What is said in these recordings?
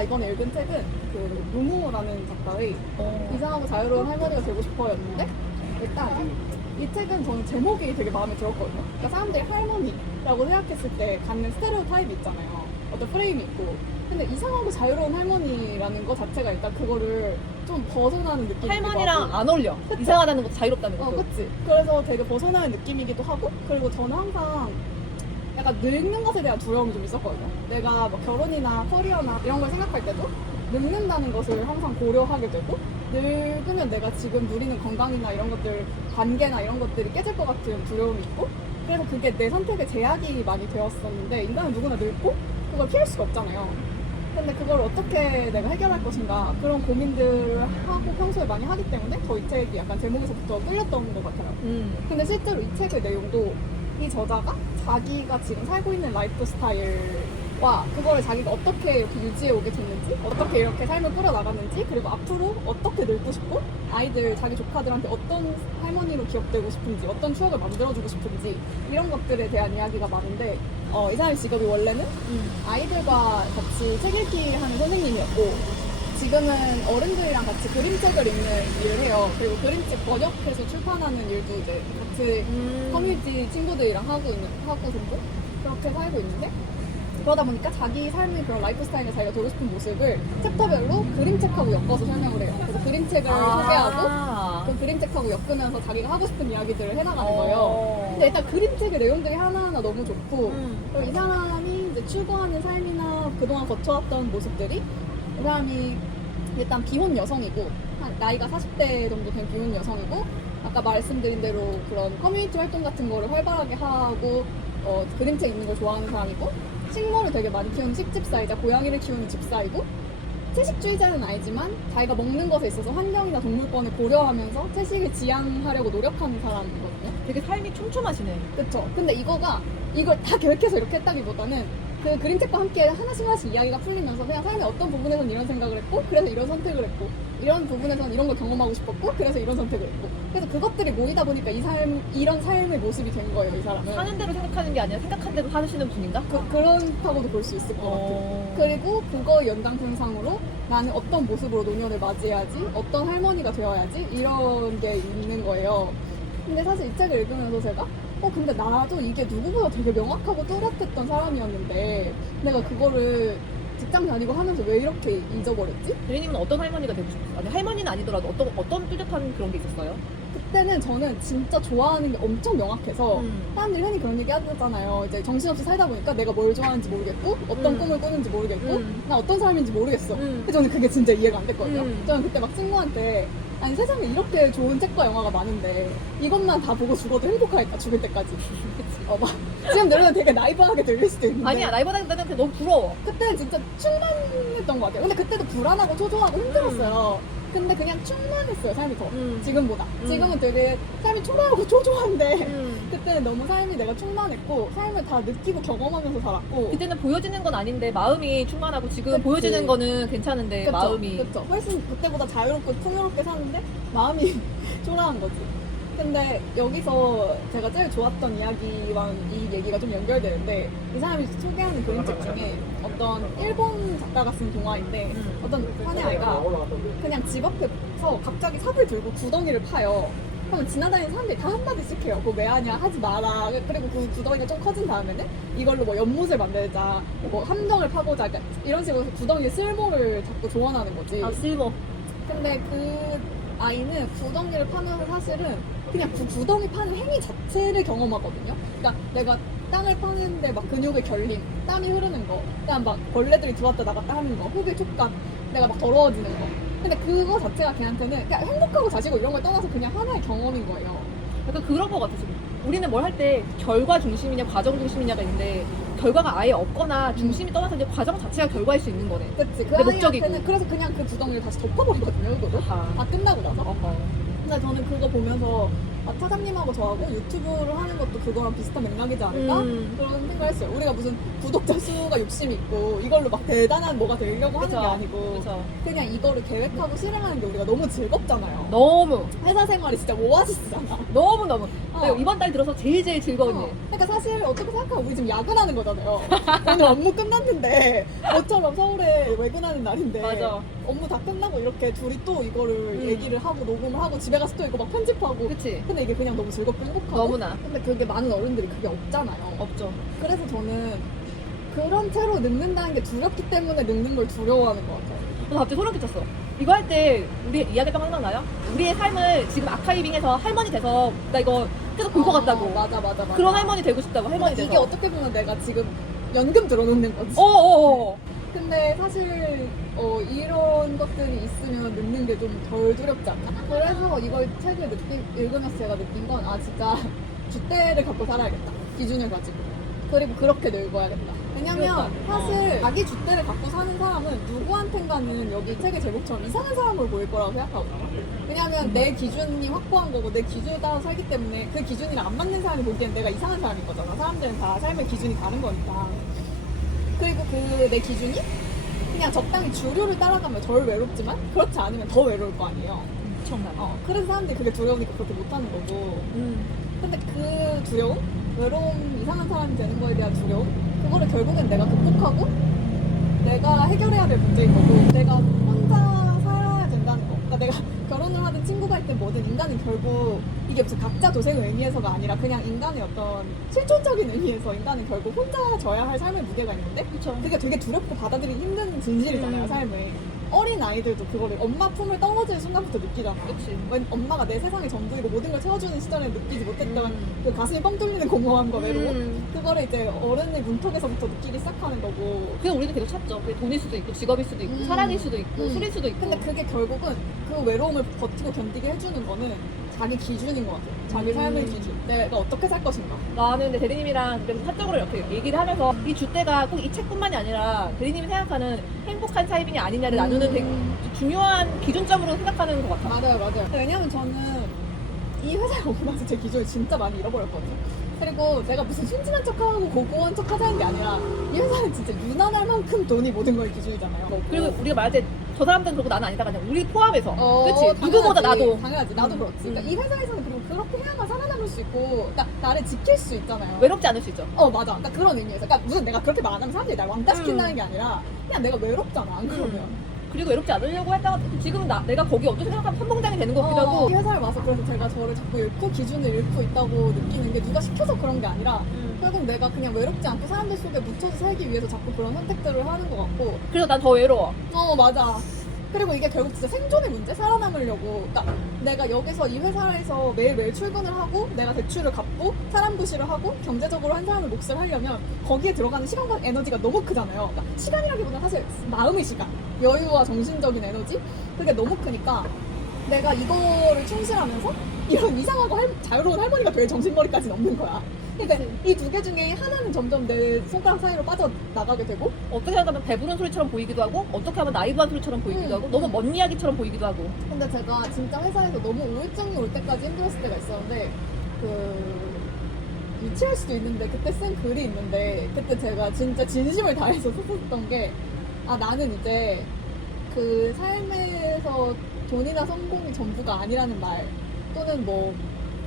제가 이번에 읽은 책은 그 무무라는 작가의 이상하고 자유로운 할머니가 되고 싶어였는데 일단 이 책은 저는 제목이 되게 마음에 들었거든요. 그러니까 사람들이 할머니라고 생각했을 때 갖는 스테레오타입이 있잖아요. 어떤 프레임이 있고. 근데 이상하고 자유로운 할머니라는 거 자체가 일단 그거를 좀 벗어나는 느낌이기도 할머니랑 하고. 안 어울려. 그쵸? 이상하다는 것도 자유롭다는 것도. 그치. 그래서 되게 벗어나는 느낌이기도 하고, 그리고 저는 항상 약간 늙는 것에 대한 두려움이 좀 있었거든요. 내가 뭐 결혼이나 커리어나 이런 걸 생각할 때도 늙는다는 것을 항상 고려하게 되고, 늙으면 내가 지금 누리는 건강이나 이런 것들, 관계나 이런 것들이 깨질 것 같은 두려움이 있고, 그래서 그게 내 선택의 제약이 많이 되었었는데, 인간은 누구나 늙고 그걸 피할 수가 없잖아요. 근데 그걸 어떻게 내가 해결할 것인가, 그런 고민들을 하고 평소에 많이 하기 때문에 저 이 책이 약간 제목에서부터 끌렸던 것 같아요. 근데 실제로 이 책의 내용도 이 저자가 자기가 지금 살고 있는 라이프 스타일과 그거를 자기가 어떻게 이렇게 유지해 오게 됐는지, 어떻게 이렇게 삶을 꾸려나갔는지, 그리고 앞으로 어떻게 늙고 싶고 아이들, 자기 조카들한테 어떤 할머니로 기억되고 싶은지, 어떤 추억을 만들어주고 싶은지, 이런 것들에 대한 이야기가 많은데, 이 사람의 직업이 원래는 아이들과 같이 책 읽기 하는 선생님이었고, 지금은 어른들이랑 같이 그림책을 읽는 일을 해요. 그리고 그림책 번역해서 출판하는 일도 이제 같이 커뮤니티 친구들이랑 하고서도 그렇게 살고 있는데, 그러다 보니까 자기 삶의 그런 라이프 스타일에 자기가 되고 싶은 모습을 챕터별로 그림책하고 엮어서 설명을 해요. 그래서 그림책을 소개하고 그 그림책하고 엮으면서 자기가 하고 싶은 이야기들을 해나가는 거예요. 근데 일단 그림책의 내용들이 하나하나 너무 좋고, 그리고 이 사람이 이제 추구하는 삶이나 그동안 거쳐왔던 모습들이, 이 사람이 일단 비혼 여성이고, 한 나이가 40대 정도 된 비혼 여성이고, 아까 말씀드린 대로 그런 커뮤니티 활동 같은 거를 활발하게 하고, 그림책 읽는 걸 좋아하는 사람이고, 식물을 되게 많이 키우는 식집사이자 고양이를 키우는 집사이고, 채식주의자는 아니지만 자기가 먹는 것에 있어서 환경이나 동물권을 고려하면서 채식을 지향하려고 노력하는 사람이거든요. 되게 삶이 촘촘하시네. 그쵸? 근데 이걸 다 계획해서 이렇게 했다기보다는 그 그림책과 함께 하나씩 이야기가 풀리면서 그냥 삶의 어떤 부분에선 이런 생각을 했고, 그래서 이런 선택을 했고, 이런 부분에선 이런 걸 경험하고 싶었고, 그래서 이런 선택을 했고, 그래서 그것들이 모이다 보니까 이런 삶의 모습이 된 거예요, 이 사람은. 사는 대로 생각하는 게 아니라 생각한 대로 사시는 분인가? 그렇다고도 볼 수 있을 것 같아요. 그리고 그거 연장선상으로 나는 어떤 모습으로 노년을 맞이해야지, 어떤 할머니가 되어야지, 이런 게 있는 거예요. 근데 사실 이 책을 읽으면서 제가 근데 나도 이게 누구보다 되게 명확하고 뚜렷했던 사람이었는데 내가 그거를 직장 다니고 하면서 왜 이렇게 잊어버렸지? 대리님은 어떤 할머니가 되고 싶었어요? 아니, 할머니는 아니더라도 어떤 뚜렷한 그런 게 있었어요? 그때는 저는 진짜 좋아하는 게 엄청 명확해서 사람들이 흔히 그런 얘기 하잖아요. 이제 정신없이 살다 보니까 내가 뭘 좋아하는지 모르겠고 어떤 꿈을 꾸는지 모르겠고 나 어떤 사람인지 모르겠어. 근데 저는 그게 진짜 이해가 안 됐거든요. 저는 그때 막 친구한테 아니 세상에 이렇게 좋은 책과 영화가 많은데 이것만 다 보고 죽어도 행복할까, 죽을 때까지. 막 지금 들으면 되게 나이브하게 들릴 수도 있는데 아니야, 라이브다기보다는 그냥 너무 부러워. 그때는 진짜 충만했던 것 같아요. 근데 그때도 불안하고 초조하고 힘들었어요. 근데 그냥 충만했어요, 삶이 더. 지금보다. 지금은 되게 삶이 초라하고 초조한데 그때는 너무 삶이 내가 충만했고 삶을 다 느끼고 경험하면서 살았고. 그때는 보여지는 건 아닌데 마음이 충만하고, 지금 그치. 보여지는 거는 괜찮은데 그쵸, 마음이. 그쵸. 훨씬 그때보다 자유롭고 풍요롭게 사는데 마음이 초라한 거지. 근데 여기서 제가 제일 좋았던 이야기랑 이 얘기가 좀 연결되는데, 이 사람이 소개하는 그림책 중에 어떤 일본 작가가 쓴 동화인데 어떤 사내아이가 그냥 집 앞에서 갑자기 삽을 들고 구덩이를 파요. 그러면 지나다니는 사람들이 다 한마디씩 해요. 그거 왜 하냐, 하지 마라. 그리고 그 구덩이가 좀 커진 다음에는 이걸로 뭐 연못을 만들자, 뭐 함정을 파보자, 그러니까 이런 식으로 그구덩이에 쓸모를 자꾸 조언하는 거지. 아, 실버. 근데 그 아이는 구덩이를 파면서 사실은 그냥 그 구덩이 파는 행위 자체를 경험하거든요. 그러니까 내가 땅을 파는데 막 근육의 결림, 땀이 흐르는 거, 그다음 막 벌레들이 들어왔다 나갔다 하는 거, 흙의 촉감, 내가 막 더러워지는 거. 근데 그거 자체가 걔한테는 그냥 행복하고 자시고 이런 걸 떠나서 그냥 하나의 경험인 거예요. 약간 그런 거 같아, 지금. 우리는 뭘 할 때 결과 중심이냐 과정 중심이냐가 있는데, 결과가 아예 없거나 중심이 떠나서 이제 과정 자체가 결과일 수 있는 거네. 그치? 그 내 목적이고. 아이한테는 그래서 그냥 그 구덩이를 다시 덮어버리거든요, 그거를. 아하. 다 끝나고 나서. 어허. 근데 저는 그거 보면서 차장님하고 저하고 유튜브를 하는 것도 그거랑 비슷한 맥락이지 않을까? 그런 생각을 했어요. 우리가 무슨 구독자 수가 욕심이 있고 이걸로 막 대단한 뭐가 되려고 하는 게 아니고 그쵸. 그냥 이거를 계획하고 실행하는 게 우리가 너무 즐겁잖아요. 너무 회사 생활이 진짜 오아시스잖아. 너무 어. 내가 이번 달 들어서 제일 즐거운 일. 그러니까 사실 어떻게 생각하면 우리 지금 야근하는 거잖아요. 오늘 업무 끝났는데 모처럼 서울에 외근하는 날인데 맞아. 업무 다 끝나고 이렇게 둘이 또 이거를 얘기를 하고 녹음을 하고 집에 가서 또 이거 막 편집하고 그치? 근데 이게 그냥 너무 즐겁고 행복하고 너무나 근데 그게 많은 어른들이 그게 없잖아요. 없죠. 그래서 저는 그런 채로 늙는다는 게 두렵기 때문에 늙는 걸 두려워하는 것 같아요. 나 갑자기 소름 끼쳤어. 이거 할 때 우리 이야기했던 거 생각나요? 우리의 삶을 지금 아카이빙해서 할머니 돼서 나 이거 계속 볼 것 같다고. 맞아. 그런 할머니 되고 싶다고 할머니 근데 돼서. 이게 어떻게 보면 내가 지금 연금 들어놓는 거지. 어어어. 근데 사실 이런 것들이 있으면 늙는 게 좀 덜 두렵지 않나? 그래서 이걸 책을 읽으면서 제가 느낀 건 진짜 줏대를 갖고 살아야겠다. 기준을 가지고. 그리고 그렇게 늙어야겠다. 왜냐면 사실 자기 줏대를 갖고 사는 사람은 누구한텐가는 여기 책의 제목처럼 이상한 사람으로 보일 거라고 생각하거든요. 왜냐면 내 기준이 확고한 거고 내 기준에 따라서 살기 때문에 그 기준이랑 안 맞는 사람이 보기엔 내가 이상한 사람인 거잖아. 사람들은 다 삶의 기준이 다른 거니까. 그리고 그 내 기준이 그냥 적당히 주류를 따라가면 덜 외롭지만 그렇지 않으면 더 외로울 거 아니에요. 정말. 그래서 사람들이 그게 두려우니까 그렇게 못하는 거고. 근데 그 두려움? 외로움, 이상한 사람이 되는 거에 대한 두려움? 그거를 결국엔 내가 극복하고 내가 해결해야 될 문제인 거고 내가 혼자 살아야 된다는 거. 그러니까 내가 결혼을 하든 친구가 있든 뭐든 인간은 결국 이게 무슨 각자 도생의 의미에서가 아니라 그냥 인간의 어떤 실존적인 의미에서 인간은 결국 혼자 져야 할 삶의 무게가 있는데 그쵸. 그게 되게 두렵고 받아들이기 힘든 진실이잖아요, 삶에. 어린 아이들도 그거를 엄마 품을 떨어지는 순간부터 느끼잖아. 그치. when 엄마가 내 세상의 전부이고 모든 걸 채워주는 시절에 느끼지 못했던 그 가슴이 뻥 뚫리는 공허함과 외로움 그거를 이제 어른의 문턱에서부터 느끼기 시작하는 거고. 그래서 우리도 계속 찾죠. 그게 돈일 수도 있고 직업일 수도 있고 사랑일 수도 있고 술일 수도 있고. 근데 그게 결국은 그 외로움을 버티고 견디게 해주는 거는 자기 기준인 것 같아요. 자기 삶의 기준. 내가 어떻게 살 것인가. 나는 근데 대리님이랑 그래서 사적으로 이렇게 얘기를 하면서 이 줏대가 꼭 이 책뿐만이 아니라 대리님이 생각하는 행복한 타입이냐 아니냐를 나누는 되게 중요한 기준점으로 생각하는 것 같아. 맞아요. 왜냐면 저는 이 회사에 오고 나서 제 기준을 진짜 많이 잃어버렸거든요. 그리고 내가 무슨 순진한 척하고 고고한 척 하자는 게 아니라 이 회사는 진짜 유난할 만큼 돈이 모든 걸 기준이잖아요. 그리고 우리가 말할 때 저 사람들은 그러고 나는 아니다가 아니라 우리 포함해서. 그치? 당연하지. 누구보다 나도. 당연하지. 나도 그렇지. 그러니까 이 회사에서는 그리고 그렇게 해야만 살아남을 수 있고 그러니까 나를 지킬 수 있잖아요. 외롭지 않을 수 있죠. 맞아. 그러니까 그런 의미에서. 그러니까 무슨 내가 그렇게 말 안 하면 사람들이 날 왕따시킨다는 게 아니라 그냥 내가 외롭잖아. 안 그러면. 그리고 외롭지 않으려고 했다가 지금 내가 거기 어떻게 생각하면 선봉장이 되는 것 같기도 하고. 이 회사에 와서 그래서 제가 저를 자꾸 잃고 기준을 잃고 있다고 느끼는 게 누가 시켜서 그런 게 아니라 결국 내가 그냥 외롭지 않고 사람들 속에 묻혀서 살기 위해서 자꾸 그런 선택들을 하는 것 같고. 그래서 난 더 외로워. 맞아. 그리고 이게 결국 진짜 생존의 문제? 살아남으려고. 그러니까 내가 여기서 이 회사에서 매일매일 출근을 하고 내가 대출을 갚고 사람 구실을 하고 경제적으로 한 사람을 몫을 하려면 거기에 들어가는 시간과 에너지가 너무 크잖아요. 그러니까 시간이라기보다 사실 마음의 시간, 여유와 정신적인 에너지? 그게 너무 크니까 내가 이거를 충실하면서 이런 이상하고 자유로운 할머니가 될 정신머리까지는 없는 거야. 그러니까 이 두 개 중에 하나는 점점 내 손가락 사이로 빠져나가게 되고 어떻게 하면 배부른 소리처럼 보이기도 하고 어떻게 하면 나이브한 소리처럼 보이기도 하고 너무 먼 이야기처럼 보이기도 하고. 근데 제가 진짜 회사에서 너무 우울증이 올 때까지 힘들었을 때가 있었는데 유치할 수도 있는데 그때 쓴 글이 있는데 그때 제가 진짜 진심을 다해서 썼었던 게 나는 이제 그 삶에서 돈이나 성공이 전부가 아니라는 말 또는 뭐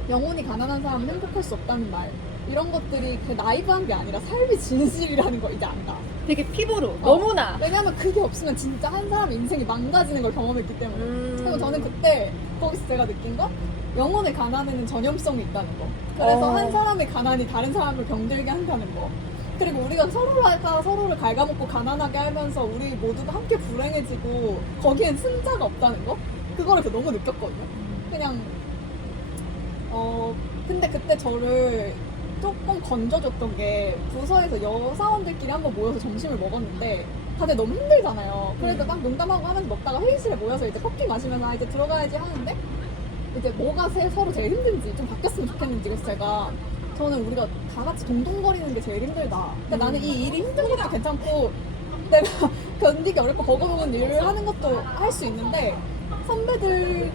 영혼이 가난한 사람은 행복할 수 없다는 말 이런 것들이 그 나이브한 게 아니라 삶의 진실이라는 걸 이제 안다. 되게 피부로 너무나. 왜냐면 그게 없으면 진짜 한 사람 인생이 망가지는 걸 경험했기 때문에. 그리고 저는 그때 거기서 제가 느낀 건 영혼의 가난에는 전염성이 있다는 거. 그래서 한 사람의 가난이 다른 사람을 병들게 한다는 거. 그리고 우리가 서로가 서로를 갉아먹고 가난하게 하면서 우리 모두가 함께 불행해지고 거기엔 승자가 없다는 거. 그거를 너무 느꼈거든요. 그냥 근데 그때 저를 조금 건져줬던 게 부서에서 여사원들끼리 한번 모여서 점심을 먹었는데 다들 너무 힘들잖아요. 그래도 딱 농담하고 하면서 먹다가 회의실에 모여서 이제 커피 마시면서 이제 들어가야지 하는데 이제 뭐가 서로 제일 힘든지 좀 바뀌었으면 좋겠는지 그래서 저는 우리가 다 같이 동동거리는 게 제일 힘들다. 그러니까 나는 이 일이 힘든 것도 괜찮고 내가 견디기 어렵고 버거운 일을 하는 것도 할 수 있는데 선배들,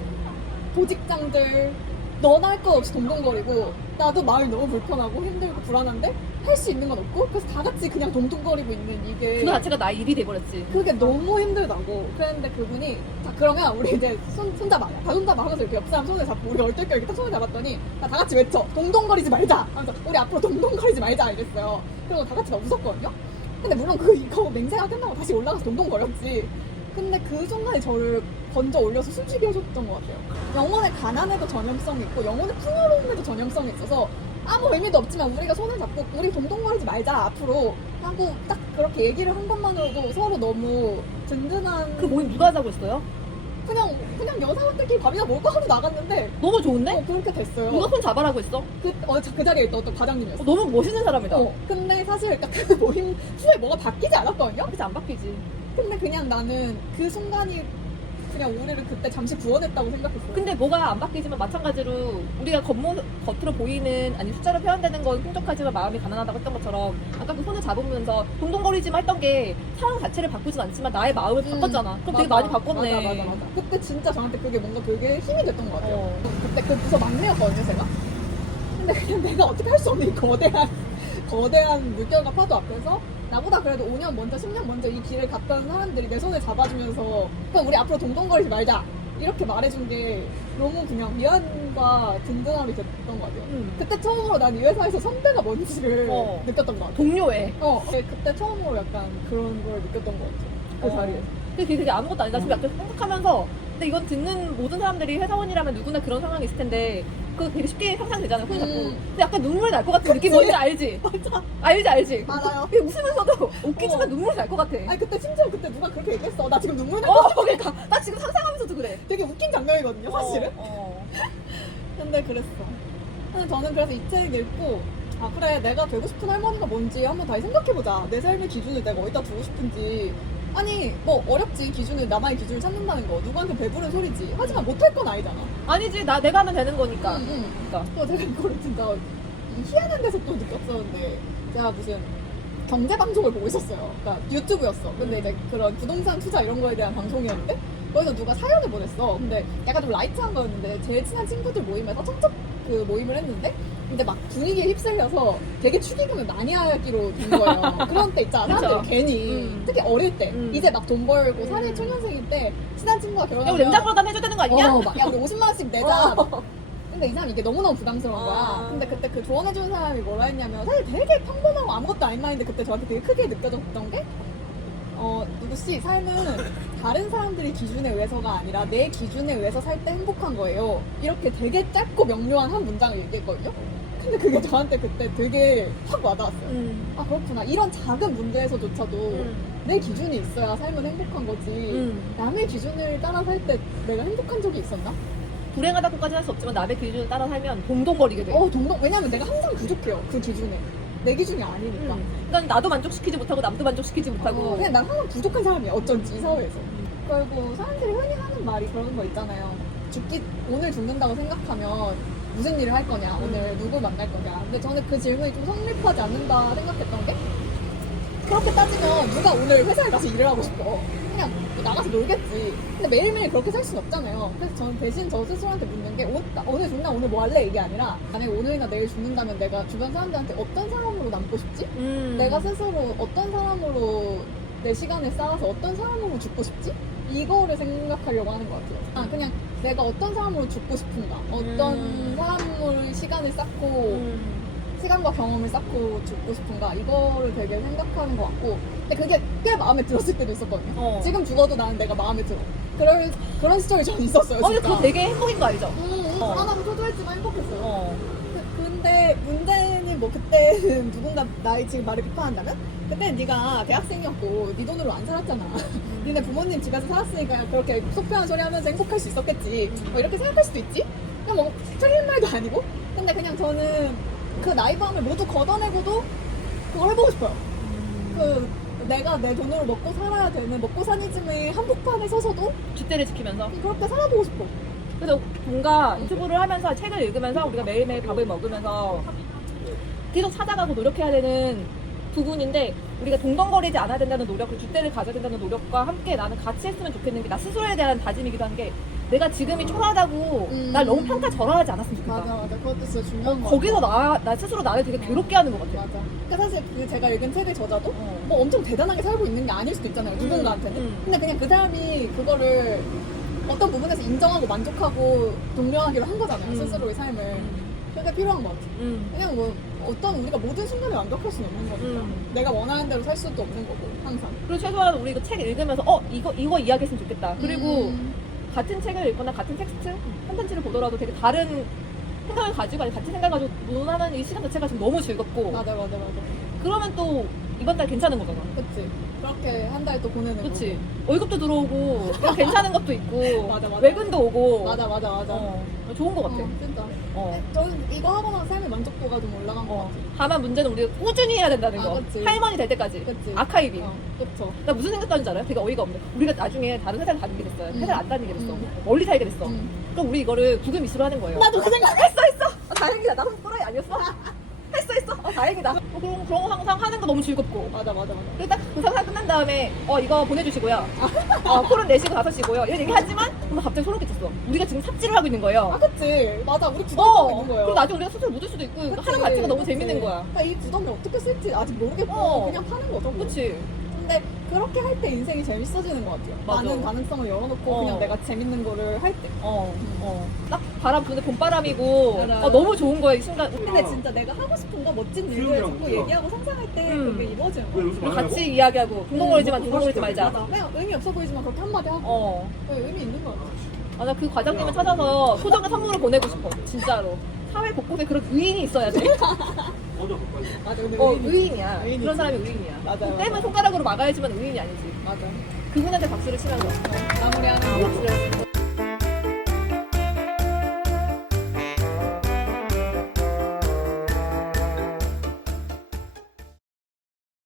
보직장들 너나 할 것 없이 동동거리고 나도 마음이 너무 불편하고 힘들고 불안한데 할 수 있는 건 없고 그래서 다 같이 그냥 동동거리고 있는 이게 그거 자체가 나의 일이 돼버렸지. 그게 너무 힘들다고. 그랬는데 그분이 자 그러면 우리 이제 손잡아 다 손잡아 하면서 이렇게 옆 사람 손을 잡고 우리 얼떨결 이렇게 딱 손을 잡았더니 다 같이 외쳐 동동거리지 말자 하면서 우리 앞으로 동동거리지 말자 이랬어요. 그리고 다 같이 막 웃었거든요. 근데 물론 이거 맹세가 끝나고 다시 올라가서 동동거렸지. 근데 그 순간에 저를 건져 올려서 숨쉬게 해줬던 것 같아요. 영혼의 가난에도 전염성이 있고 영혼의 풍요로움에도 전염성이 있어서 아무 의미도 없지만 우리가 손을 잡고 우리 동동거리지 말자 앞으로 하고 딱 그렇게 얘기를 한 것만으로도 서로 너무 든든한 그 모임 누가 하자고 했어요? 그냥 여사분들끼리 밥이나 먹고 하고 나갔는데 너무 좋은데? 그렇게 됐어요. 누가 손 잡아라고 했어? 그 자리에 있던 어떤 과장님이었어. 너무 멋있는 사람이다. 근데 사실 딱 그 모임 후에 뭐가 바뀌지 않았거든요. 그치, 안 바뀌지. 근데 그냥 나는 그 순간이 그냥 우리를 그때 잠시 구원했다고 생각했어요. 근데 뭐가 안 바뀌지만 마찬가지로 우리가 겉으로 보이는 아니 숫자로 표현되는 건 풍족하지만 마음이 가난하다고 했던 것처럼 아까 그 손을 잡으면서 동동거리지만 했던 게 상황 자체를 바꾸진 않지만 나의 마음을 바꿨잖아. 그럼 되게 많이 바꿨네. 맞아. 그때 진짜 저한테 그게 뭔가 되게 힘이 됐던 것 같아요. 어. 그때 그 부서 막내였거든요, 제가. 근데 그냥 내가 어떻게 할 수 없는 이 거대한 물결과 파도 앞에서 나보다 그래도 5년 먼저, 10년 먼저 이 길을 갔던 사람들이 내 손을 잡아주면서 그냥 우리 앞으로 동동거리지 말자 이렇게 말해준 게 너무 그냥 미안과 든든함이 됐던 것 같아요. 그때 처음으로 난 이 회사에서 선배가 뭔지를 느꼈던 것 같아요. 동료애. 그때 처음으로 약간 그런 걸 느꼈던 것 같아요. 그 자리에서. 근데 그게 아무것도 아니다. 지금 약간 생각하면서 근데 이건 듣는 모든 사람들이 회사원이라면 누구나 그런 상황이 있을 텐데 그거 되게 쉽게 상상되잖아요. 손 잡고. 근데 약간 눈물이 날 것 같은 느낌 뭔지 알지? 맞아. 알지? 맞아요. 근데 웃으면서도 웃기지만 눈물이 날 것 같아. 아니 그때 심지어 그때 누가 그렇게 얘기했어. 나 지금 눈물 날 것 같아. 그러니까 나 지금 상상하면서도 그래. 되게 웃긴 장면이거든요, 사실은. 근데 그랬어. 근데 저는 그래서 이 책 읽고 아 그래 내가 되고 싶은 할머니가 뭔지 한번 다시 생각해보자. 내 삶의 기준을 내가 어디다 두고 싶은지. 아니 뭐 어렵지 기준을 나만의 기준을 찾는다는 거 누구한테 배부른 소리지. 하지만 못할 건 아니잖아. 아니지 내가 하면 되는 거니까. 그러니까 또 제가 이거를 진짜 희한한 데서 또 느꼈었는데 제가 무슨 경제 방송을 보고 있었어요. 그러니까 유튜브였어. 근데 이제 그런 부동산 투자 이런 거에 대한 방송이었는데 거기서 누가 사연을 보냈어. 근데 약간 좀 라이트한 거였는데 제일 친한 친구들 모임에서 청첩 그 모임을 했는데 근데 막 분위기에 휩쓸려서 되게 축의금을 많이 하기로 된 거예요. 그런 때 있잖아. 사람들이 괜히 특히 어릴 때 이제 막 돈 벌고 사회 초년생일 때 친한 친구가 야 결혼하면 우리 냉장고로다 해줘야 되는 거 아니냐? 야 우리 50만 원씩 내자. 근데 이 사람이 이게 너무너무 부담스러운 거야. 아. 근데 그때 그 조언해주는 사람이 뭐라 했냐면 사실 되게 평범하고 아무것도 아닌 말인데 그때 저한테 되게 크게 느껴졌던 게 누구씨 삶은 다른 사람들의 기준에 의해서가 아니라 내 기준에 의해서 살 때 행복한 거예요. 이렇게 되게 짧고 명료한 한 문장을 얘기했거든요. 근데 그게 저한테 그때 되게 확 와닿았어요. 아 그렇구나. 이런 작은 문제에서조차도 내 기준이 있어야 삶은 행복한 거지. 남의 기준을 따라 살 때 내가 행복한 적이 있었나? 불행하다고까지는 할 수 없지만 남의 기준을 따라 살면 동동거리게 돼. 왜냐면 내가 항상 부족해요. 그 기준에. 내 기준이 아니니까. 그러니까 나도 만족시키지 못하고 남도 만족시키지 못하고. 그냥 난 항상 부족한 사람이야. 어쩐지 이 사회에서. 그리고 사람들이 흔히 하는 말이 그런 거 있잖아요. 오늘 죽는다고 생각하면 무슨 일을 할 거냐, 오늘 누구 만날 거냐. 근데 저는 그 질문이 좀 성립하지 않는다 생각했던 게 그렇게 따지면 누가 오늘 회사에 가서 일을 하고 싶어. 그냥 나가서 놀겠지. 근데 매일매일 그렇게 살 수는 없잖아요. 그래서 저는 대신 저 스스로한테 묻는 게 오늘 죽나 오늘 뭐 할래 이게 아니라 만약에 오늘이나 내일 죽는다면 내가 주변 사람들한테 어떤 사람으로 남고 싶지? 내가 스스로 어떤 사람으로 내 시간을 쌓아서 어떤 사람으로 죽고 싶지? 이거를 생각하려고 하는 것 같아요. 그냥 내가 어떤 사람으로 죽고 싶은가, 어떤 사람으로 시간을 쌓고 시간과 경험을 쌓고 죽고 싶은가 이거를 되게 생각하는 것 같고 근데 그게 꽤 마음에 들었을 때도 있었거든요. 지금 죽어도 나는 내가 마음에 들어. 그런 시절이 저는 있었어요. 근데 진짜. 그거 되게 행복인 거 알죠? 불안하고 초조했지만 행복했어요. 근데 문제는 뭐 그때는 누군가 나의 지금 말을 비판한다면 그때 네가 대학생이었고 네 돈으로 안 살았잖아. 니네 부모님 집에서 살았으니까 그렇게 속편한 소리 하면서 행복할 수 있었겠지. 뭐 이렇게 생각할 수도 있지. 그냥 뭐 틀린 말도 아니고. 근데 그냥 저는 그 나이밤을 모두 걷어내고도 그걸 해보고 싶어요. 내가 내 돈으로 먹고 살아야 되는 먹고 사니즘의 한복판에 서서도 줏대를 지키면서. 그렇게 살아보고 싶어. 그래서 뭔가 유튜브를 하면서 책을 읽으면서 우리가 매일매일 밥을 먹으면서 계속 찾아가고 노력해야 되는 부분인데 우리가 동덩거리지 않아야 된다는 노력, 줏대를 가져야 된다는 노력과 함께 나는 같이 했으면 좋겠는 게 나 스스로에 대한 다짐이기도 한 게 내가 지금이 초라하다고 날 너무 평가절하하지 않았으면 좋겠다. 맞아. 그것도 진짜 중요한 거 거기서 나 스스로 나를 되게 괴롭게 하는 것 같아. 맞아. 그러니까 사실 그 제가 읽은 책의 저자도 뭐 엄청 대단하게 살고 있는 게 아닐 수도 있잖아요. 누군가한테는. 근데 그냥 그 사람이 그거를 어떤 부분에서 인정하고 만족하고 동경하기로 한 거잖아요. 스스로의 삶을. 그게 필요한 것 같아. 그냥 뭐 어떤 우리가 모든 순간에 완벽할 수는 없는 거니까. 내가 원하는 대로 살 수도 없는 거고 항상. 그리고 최소한 우리 이거 책 읽으면서 이거 이야기했으면 좋겠다. 그리고 같은 책을 읽거나 같은 텍스트 콘텐츠를 보더라도 되게 다른 생각을 가지고 아니 같은 생각을 가지고 논하는 이 시간 자체가 좀 너무 즐겁고 맞아. 그러면 또 이번 달 괜찮은 거잖아. 그치. 그렇게 한 달 또 보내는 거. 그치. 월급도 들어오고 그냥 괜찮은 것도 있고 맞아. 외근도 오고 맞아. 좋은 것 같아. 진짜. 어. 저는 이거 하고 나서 삶의 만족도가 좀 올라간 것 같아. 다만 문제는 우리가 꾸준히 해야 된다는 거. 그치. 할머니 될 때까지. 그치. 아카이빙. 그쵸. 나 무슨 생각하는 줄 알아요? 되게 어이가 없네. 우리가 나중에 다른 회사를 다니게 됐어요. 회사를 안 다니게 됐어. 멀리 살게 됐어. 그럼 우리 이거를 구글 미스로 하는 거예요. 나도 그 생각. 했어. 다행이다. 나 혼자 또라이 아니었어? 했어. 다행이다. 그런 거 항상 하는 거 너무 즐겁고. 맞아. 그리고 딱 그 상상 끝난 다음에 이거 보내주시고요. 콜은 내시고 5시고요. 이런 얘기 하지만 뭔가 갑자기 소름 끼쳤어. 우리가 지금 삽질을 하고 있는 거예요. 그치. 맞아. 우리 부담하고 있는 거예요. 그리고 나중에 우리가 수술 묻을 수도 있고 그치, 하는 자체가 너무 그치. 재밌는 거야. 그러니까 이 부담을 어떻게 쓸지 아직 모르겠고 그냥 하는 거죠. 뭐. 그치? 근데 그렇게 할 때 인생이 재밌어지는 것 같아요. 맞아. 많은 가능성을 열어놓고 그냥 내가 재밌는 거를 할 때. 딱 바람 부는데 봄바람이고 알아. 너무 좋은 거야 이 순간. 근데 진짜 내가 하고 싶은 거 멋진 일을 자꾸 얘기하고 상상할 때 그게 이루어지는 거야. 그리고 같이 이야기하고 둥둥거리지만 둥둥거리지 말자. 맞아. 그냥 의미 없어 보이지만 그렇게 한마디 하고 의미 있는 거 같아. 나 그 과장님을 찾아서 소정의 선물을 보내고 싶어. 진짜로. 사회 곳곳에 그런 의인이 있어야 돼. 맞아. 근데 의인이야. 의인이지. 그런 사람이 의인이야. 맞아요. 땜은 손가락으로 막아야지만 의인이 아니지. 맞아. 그분한테 박수를 치면서 마무리하는 거. 박수를